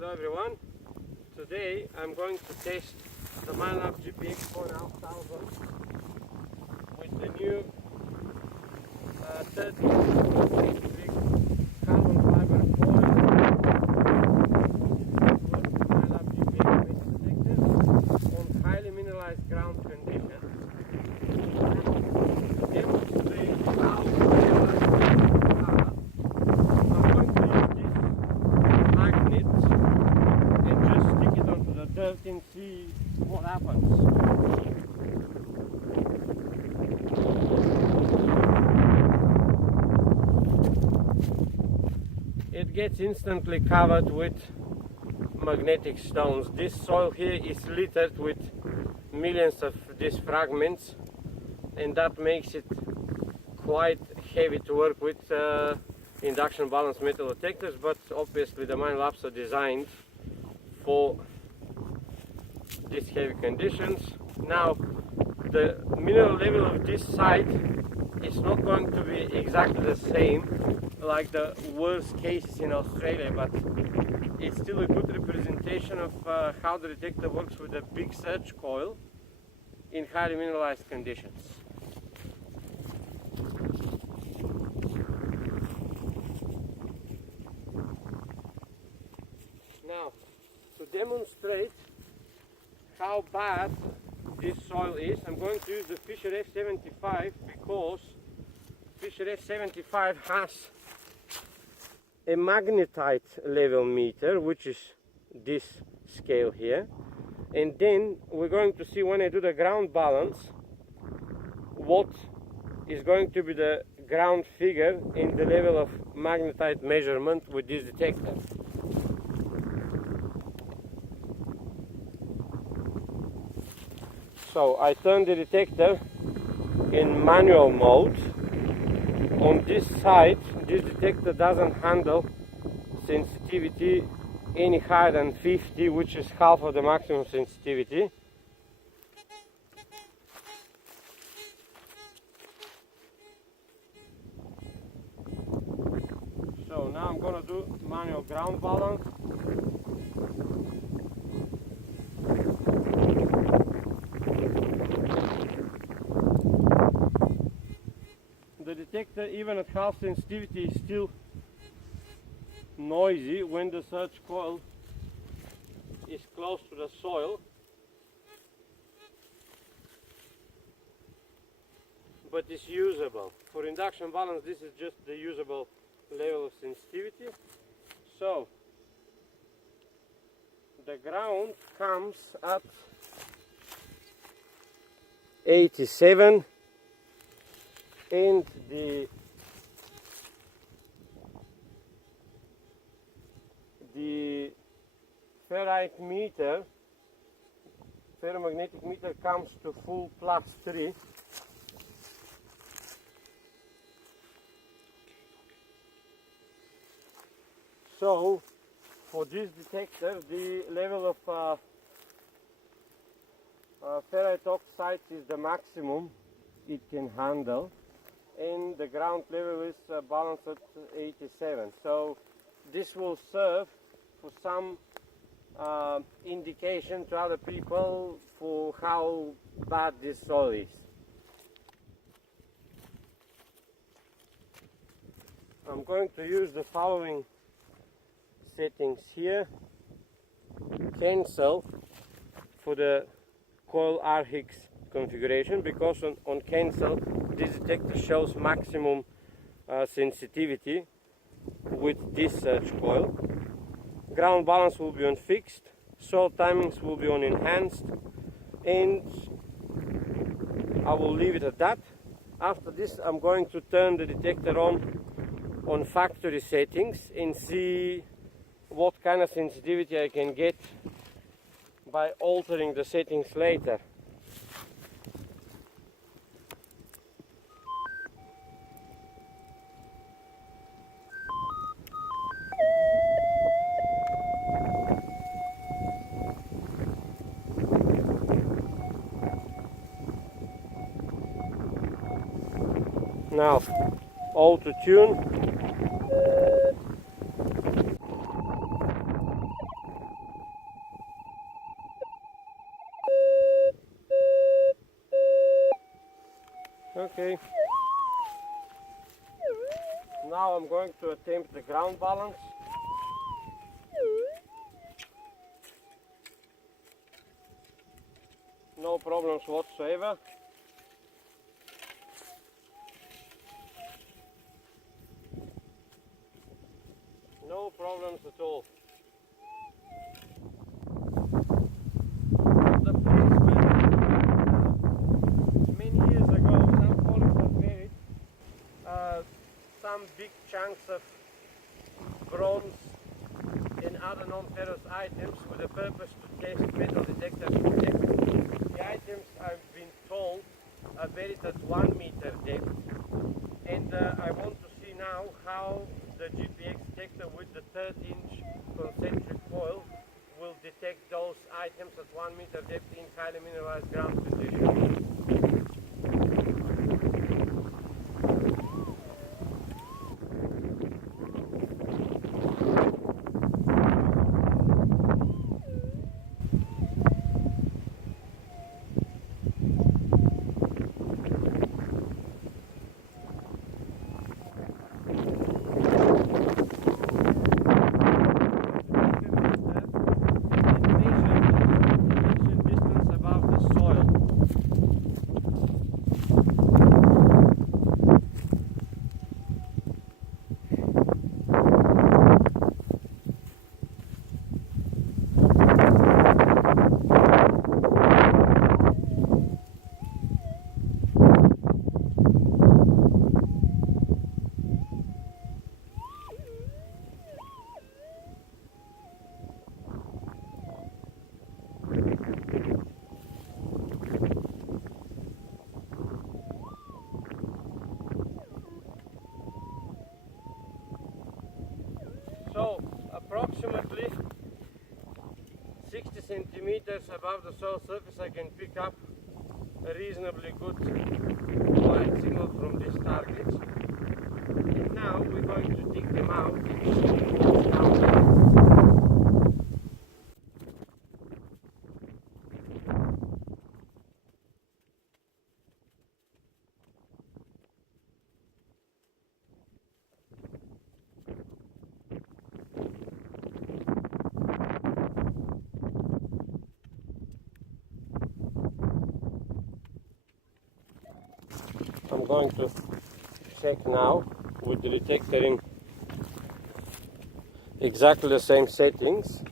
Hello everyone. Today I'm going to test the Minelab GPX 4500 with the new 30 carbon fiber coil Minelab GPX detector on highly mineralized ground conditions. To demonstrate how mineralized are, I'm going to use this magnet and just stick it onto the dirt and see what happens. It gets instantly covered with magnetic stones. This soil here is littered with millions of these fragments, and that makes it quite heavy to work with induction balance metal detectors, but obviously the Minelabs are designed for these heavy conditions. Now the mineral level of this site is not going to be exactly the same like the worst cases in Australia, but it's still a good representation of how the detector works with a big surge coil in highly mineralized conditions. Now, to demonstrate how bad this soil is, I'm going to use the Fisher F75 because Fisher F75 has a magnetite level meter, which is this scale here, and then we're going to see when I do the ground balance what is going to be the ground figure in the level of magnetite measurement with this detector. So I turn the detector in manual mode. On this side, this detector doesn't handle sensitivity any higher than 50, which is half of the maximum sensitivity. So now I'm going to do manual ground balance. The detector, even at half sensitivity, is still noisy when the surge coil is close to the soil, but it's usable. For induction balance, this is just the usable level of sensitivity. So the ground comes at 87, and the ferrite meter, ferromagnetic meter, comes to full +3. So for this detector, the level of ferrite oxides is the maximum it can handle, and the ground level is balanced at 87. So this will serve for some indication to other people for how bad this soil is. I'm going to use the following settings here. Cancel for the coil RX configuration, because on cancel this detector shows maximum sensitivity with this surge coil. Ground balance will be on fixed, soil timings will be on enhanced, and I will leave it at that. After this, I'm going to turn the detector on factory settings and see what kind of sensitivity I can get by altering the settings later. Now, auto tune. Okay. Now I'm going to attempt the ground balance. No problems whatsoever. No problems at all. The place where many years ago some colleagues had buried some big chunks of bronze and other non-ferrous items with the purpose to test metal detectors. The items, I've been told, are buried at 1 meter depth, and I want to see now how the GPX detector with the 3-inch concentric coil will detect those items at 1 meter depth in highly mineralized ground conditions. So, approximately 60 centimeters above the soil surface I can pick up a reasonably good light signal from these targets. And now we're going to dig them out and see what's down there. I'm going to check now with the detector in exactly the same settings.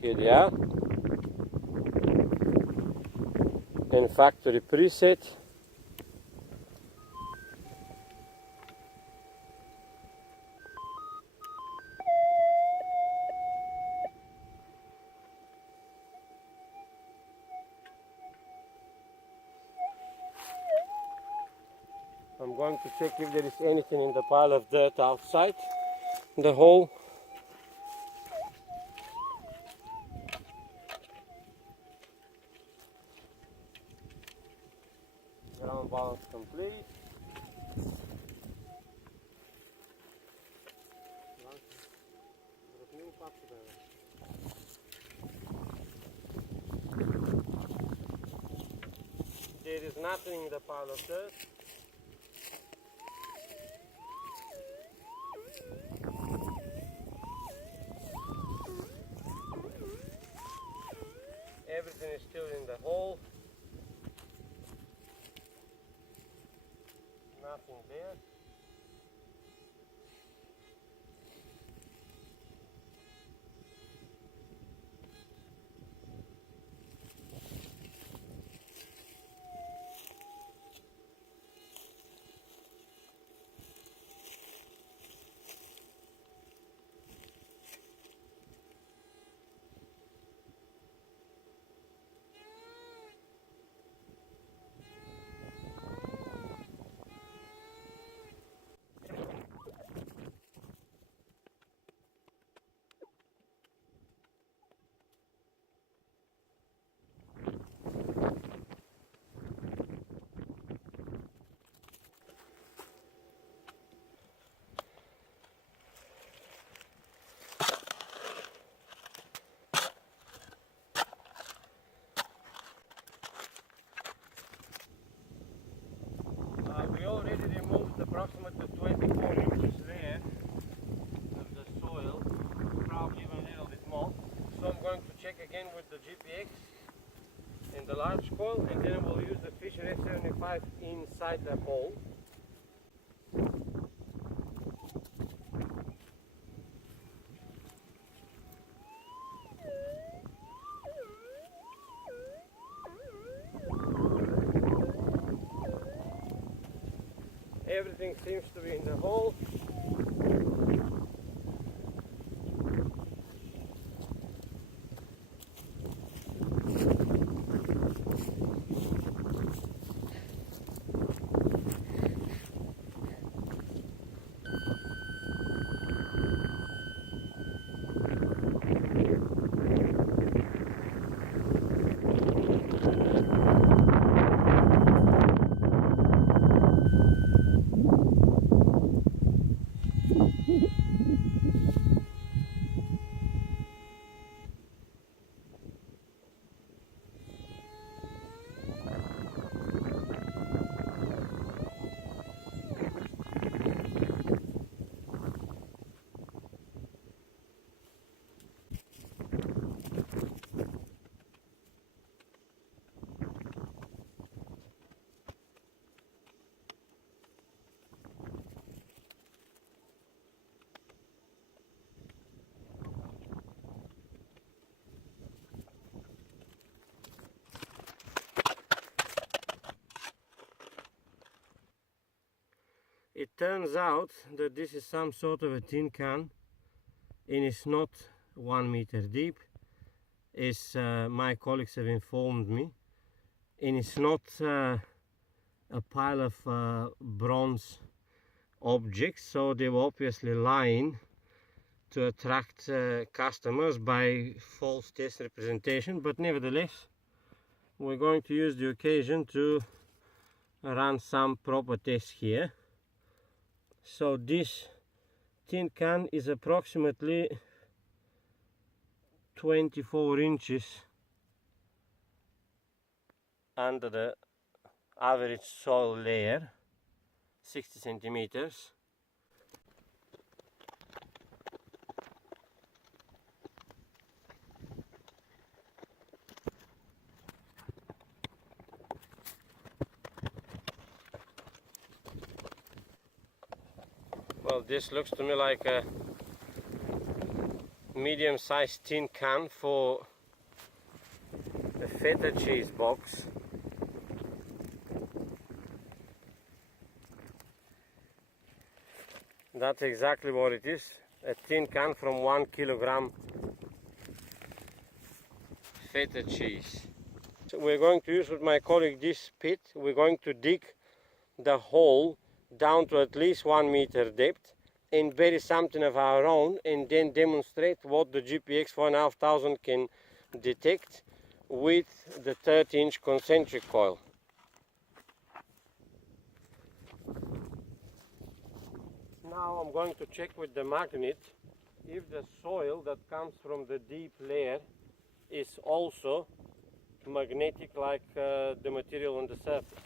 Here they are. And factory preset. I'm going to check if there is anything in the pile of dirt outside the hole. Ground balance complete. There is nothing in the pile of dirt. Everything is still in the hole. Nothing there. again with the GPX and the large coil, and then we'll use the Fisher F75 inside the hole. Everything seems to be in the hole. It turns out that this is some sort of a tin can, and it's not 1 meter deep, as my colleagues have informed me, and it's not a pile of bronze objects, so they were obviously lying to attract customers by false test representation. But nevertheless, we're going to use the occasion to run some proper tests here. So this tin can is approximately 24 inches under the average soil layer, 60 centimeters. Well, this looks to me like a medium-sized tin can for a feta cheese box. That's exactly what it is, a tin can from 1 kilogram feta cheese. So we're going to use with my colleague this pit. We're going to dig the hole down to at least 1 meter depth and bury something of our own, and then demonstrate what the GPX 4500 can detect with the 30-inch concentric coil. Now I'm going to check with the magnet if the soil that comes from the deep layer is also magnetic like the material on the surface.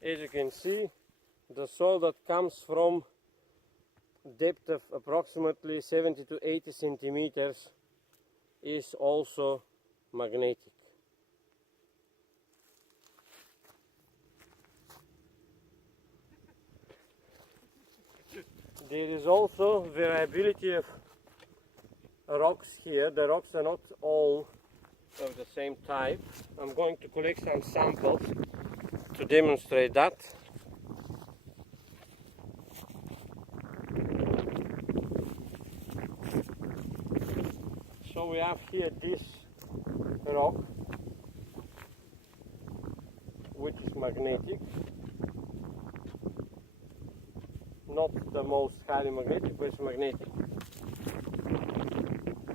As you can see, the soil that comes from depth of approximately 70 to 80 centimeters is also magnetic. There is also variability of rocks here. The rocks are not all of the same type. I'm going to collect some samples to demonstrate that. So we have here this rock, which is magnetic. Not the most highly magnetic, but it's magnetic.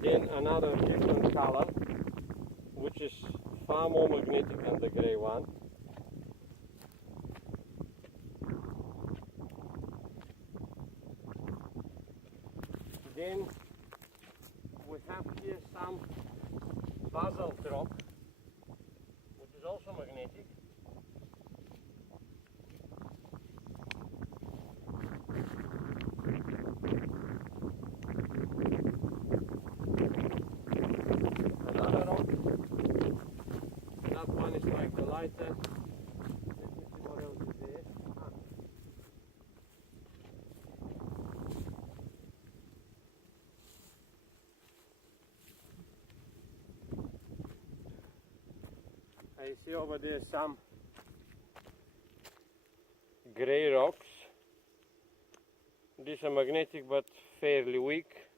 Then another different color, which is far more magnetic than the gray one. Then we have here some basalt rock, which is also magnetic. Another rock. That one is like the lighter. Let me see what else is there. I see over there some grey rocks. These are magnetic but fairly weak.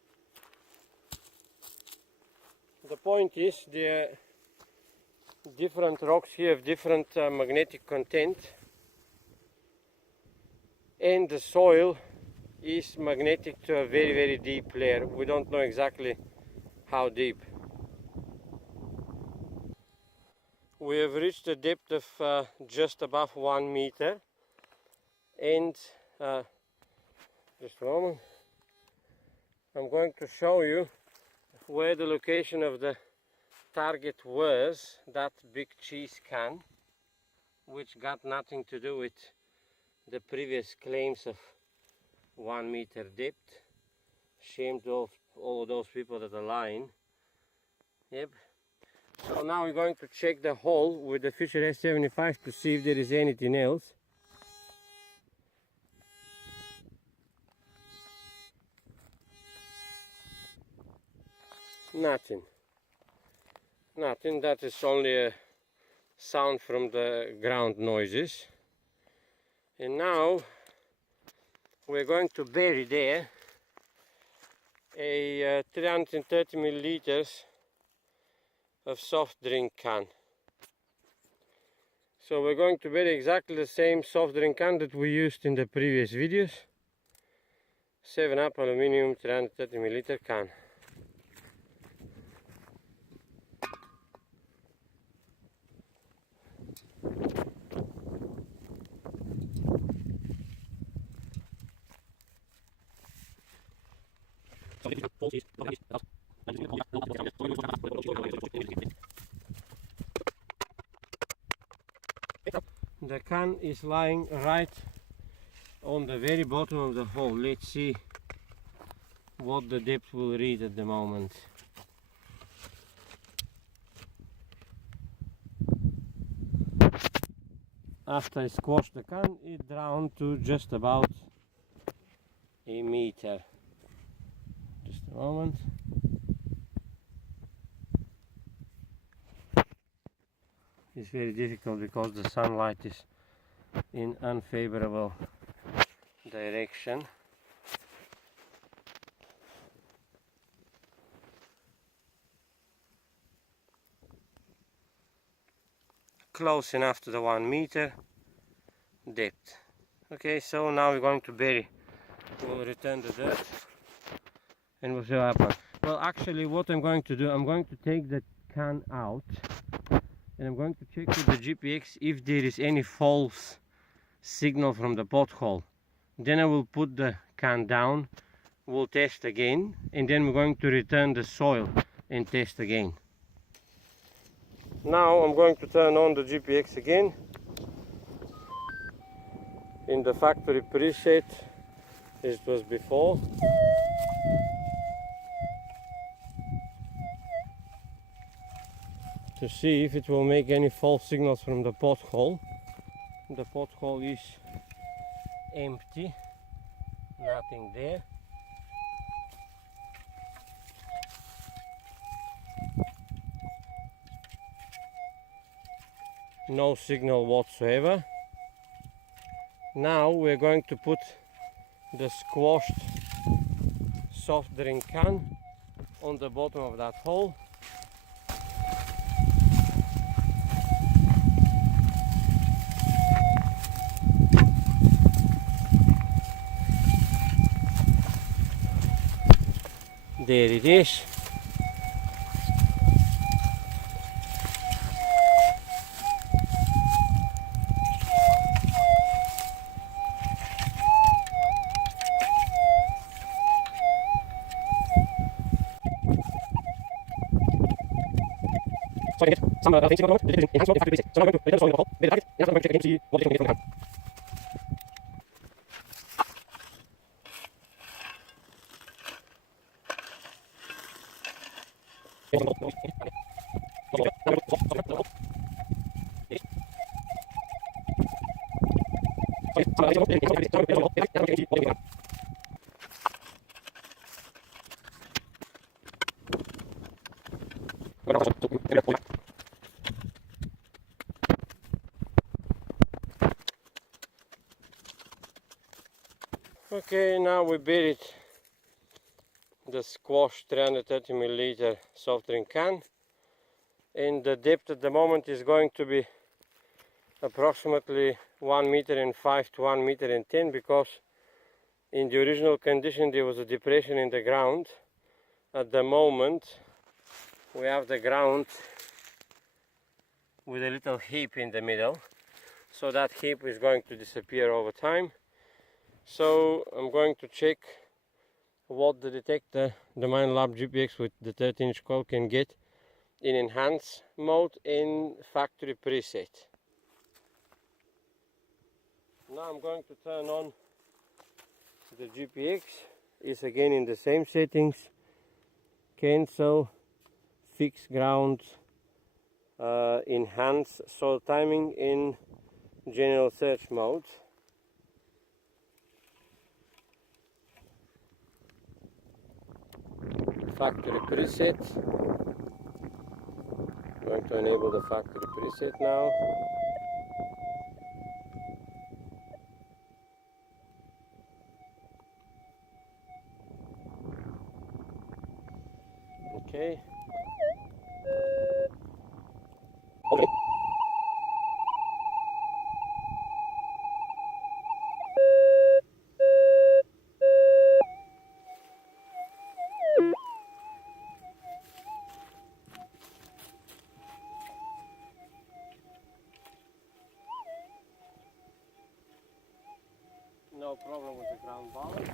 The point is, the different rocks here have different magnetic content, and the soil is magnetic to a very, very deep layer. We don't know exactly how deep. We have reached a depth of just above 1 meter, and just a moment, I'm going to show you where the location of the target was, that big cheese can, which got nothing to do with the previous claims of 1 meter depth. Shame to all of those people that are lying. Yep. So now we're going to check the hole with the Fisher S75 to see if there is anything else. Nothing. Nothing. That is only a sound from the ground noises. And now we're going to bury there a 330 milliliters of soft drink can. So we're going to bury exactly the same soft drink can that we used in the previous videos. 7-Up aluminium 330 milliliter can. The can is lying right on the very bottom of the hole. Let's see what the depth will read at the moment. After I squashed the can, it drowned to just about a meter. Just a moment. It's very difficult because the sunlight is in unfavorable direction. Close enough to the 1 meter depth. Okay, so now we're going to bury. We'll return the dirt and we'll see what happens. Well, actually what I'm going to do, I'm going to take the can out and I'm going to check with the GPX if there is any false signal from the pothole. Then I will put the can down, we'll test again, and then we're going to return the soil and test again. Now I'm going to turn on the GPX again in the factory preset as it was before. To see if it will make any false signals from the pothole. The pothole is empty, nothing there. No signal whatsoever. Now we're going to put the squashed soft drink can on the bottom of that hole. There it is. things going on. The difference in enhancement is factory preset. So now I'm going to return the soil in the hole, bit of target, and that's what I'm going to check again to see what additional we get from the ground. Okay, now we buried the squash 330 milliliter soft drink can, and the depth at the moment is going to be approximately 1 meter and 5 to 1 meter and 10, because in the original condition there was a depression in the ground. At the moment we have the ground with a little heap in the middle, so that heap is going to disappear over time. So I'm going to check what the detector, the Minelab GPX with the 13-inch coil, can get in enhanced mode in factory preset. Now I'm going to turn on the GPX. It's again in the same settings: cancel, fix ground, enhance soil timing in general search mode. Factory preset. I'm going to enable the factory preset now. Okay. Okay. No problem with the ground balance.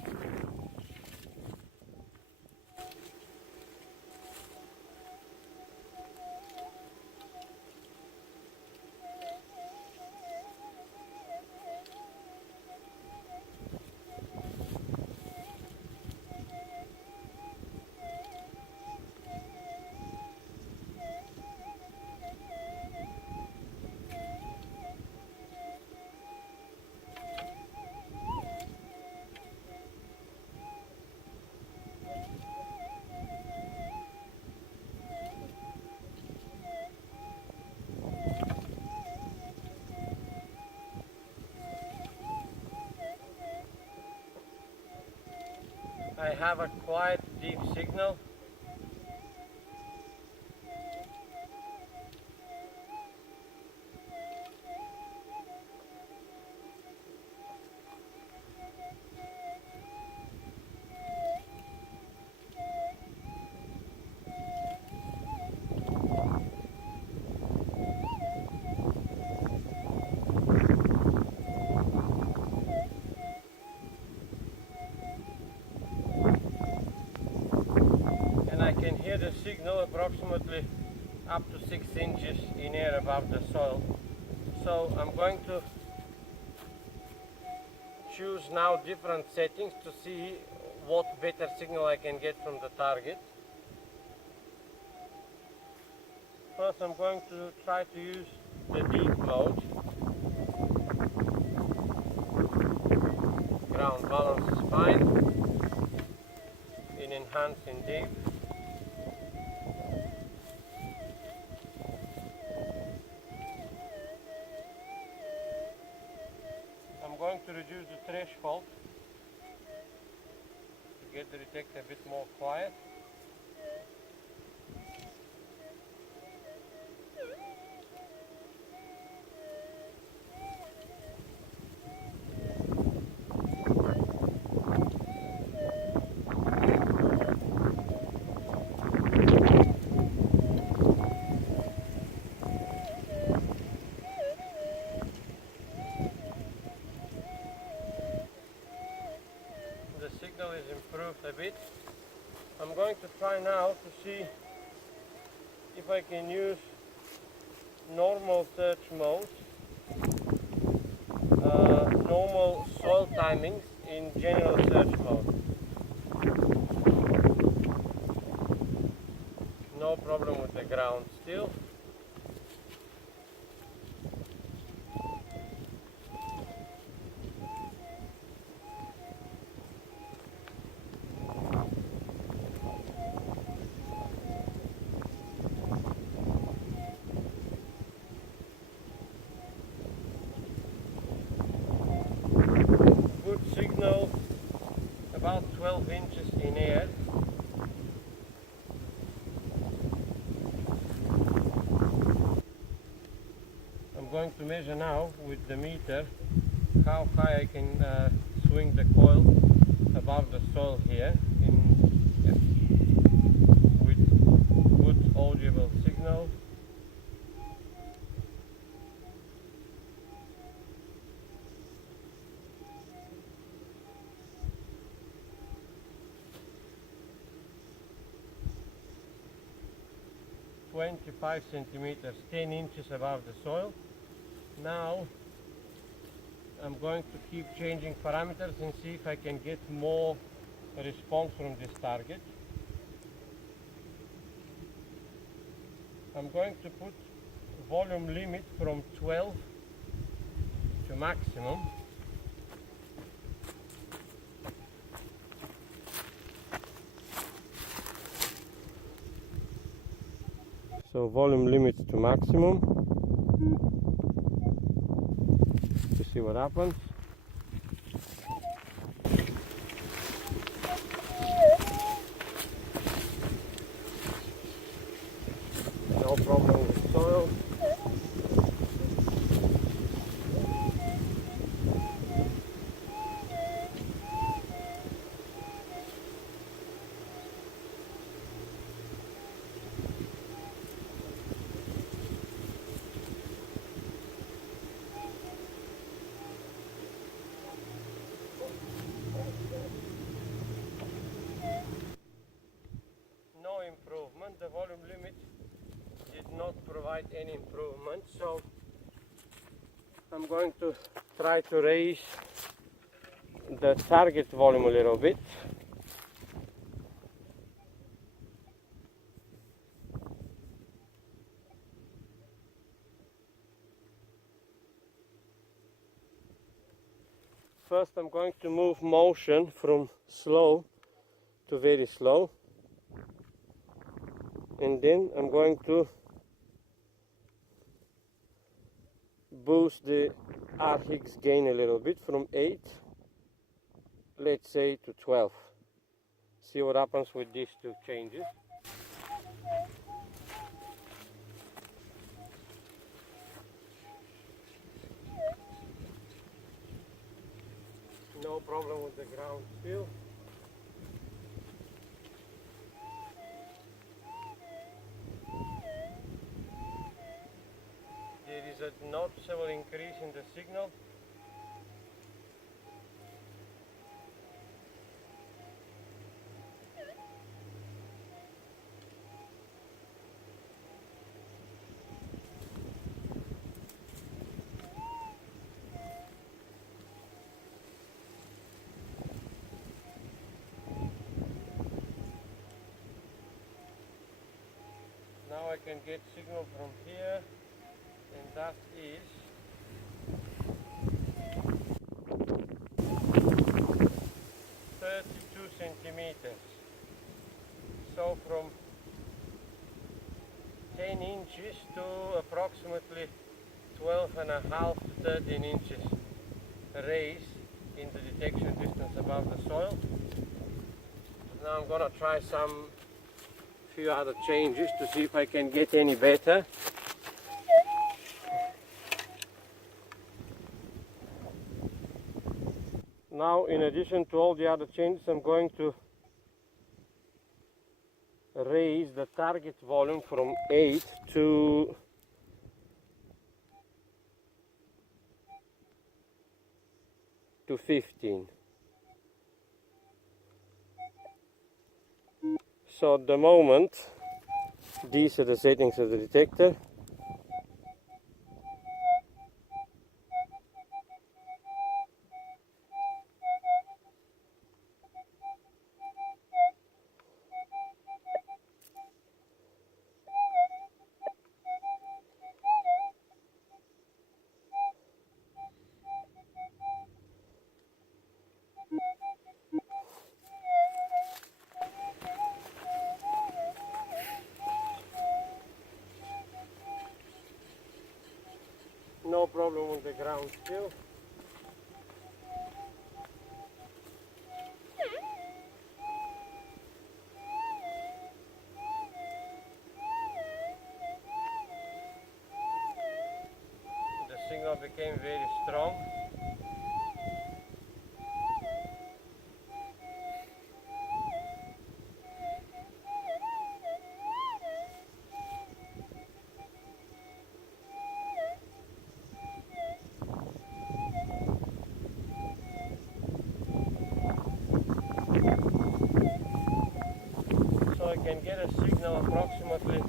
I have a quite deep signal. I can hear the signal approximately up to 6 inches in air above the soil. So I'm going to choose now different settings to see what better signal I can get from the target. First I'm going to try to use the deep mode. Ground balance is fine. In enhancing deep. I'm going to reduce the threshold to get the detector a bit more quiet. The signal is improved a bit. I'm going to try now to see if I can use normal search mode, normal soil timings in general search mode. No problem with the ground still. Good signal, about 12 inches in air. I'm going to measure now with the meter how high I can swing the coil above the soil here with good audible signal. "25 centimeters, 10 inches above the soil." Now I'm going to keep changing parameters and see if I can get more response from this target. I'm going to put volume limit from 12 to maximum. So volume limit to maximum to see what happens. No problem with soil. No improvement. The volume limit did not provide any improvement, so I'm going to try to raise the target volume a little bit. First I'm going to move motion from slow to very slow, and then I'm going to boost the RX gain a little bit from 8, let's say, to 12. See what happens with these two changes. No problem with the ground still. There is a noticeable increase in the signal. Now I can get signal from here, and that is 32 centimeters. So from 10 inches to approximately 12.5 to 13 inches raise in the detection distance above the soil. Now I'm gonna try some few other changes to see if I can get any better. Now, in addition to all the other changes, I'm going to raise the target volume from 8 to 15. So at the moment, these are the settings of the detector. no problem with the ground still. The signal became very strong. So I can get a signal approximately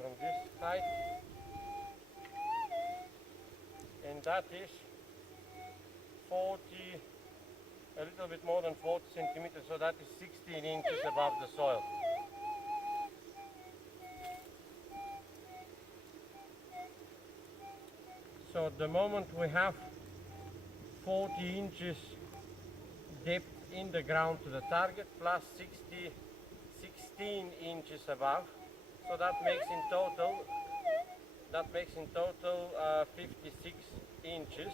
from this height, and that is 40, a little bit more than 40 centimeters, so that is 16 inches above the soil. So at the moment we have 40 inches depth in the ground to the target plus 16 inches above, so that makes in total 56 inches.